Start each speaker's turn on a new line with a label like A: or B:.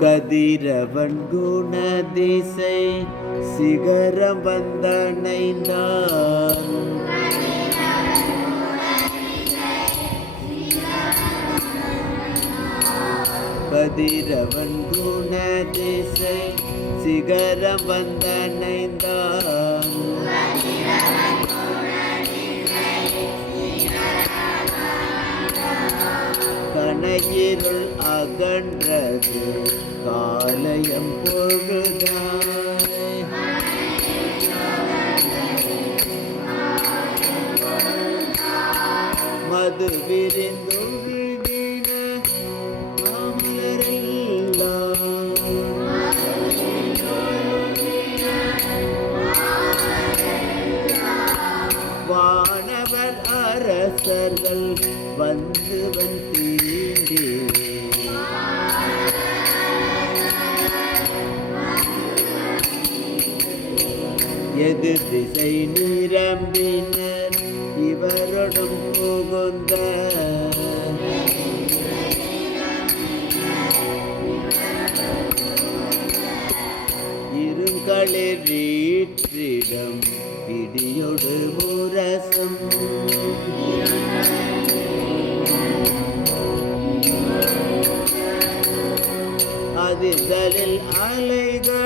A: கதிரவன் குணதிசை சிகரம் வந்தணைந்தான் கதிரவன் குணதிசை சிகரம் வந்தணைந்தான் மனையிருள் அகன்றது. காலயம் பொழுதாய் மது விரிந்துருகின வானவர் அரசர்கள் வந்து வந்தீர். எது திசை நிரம்பினர்? இவருடன் புகுந்த இருங்களில் வீற்றிடம் பிடியொடு முரசம். அதிர்தலில் அலைகள்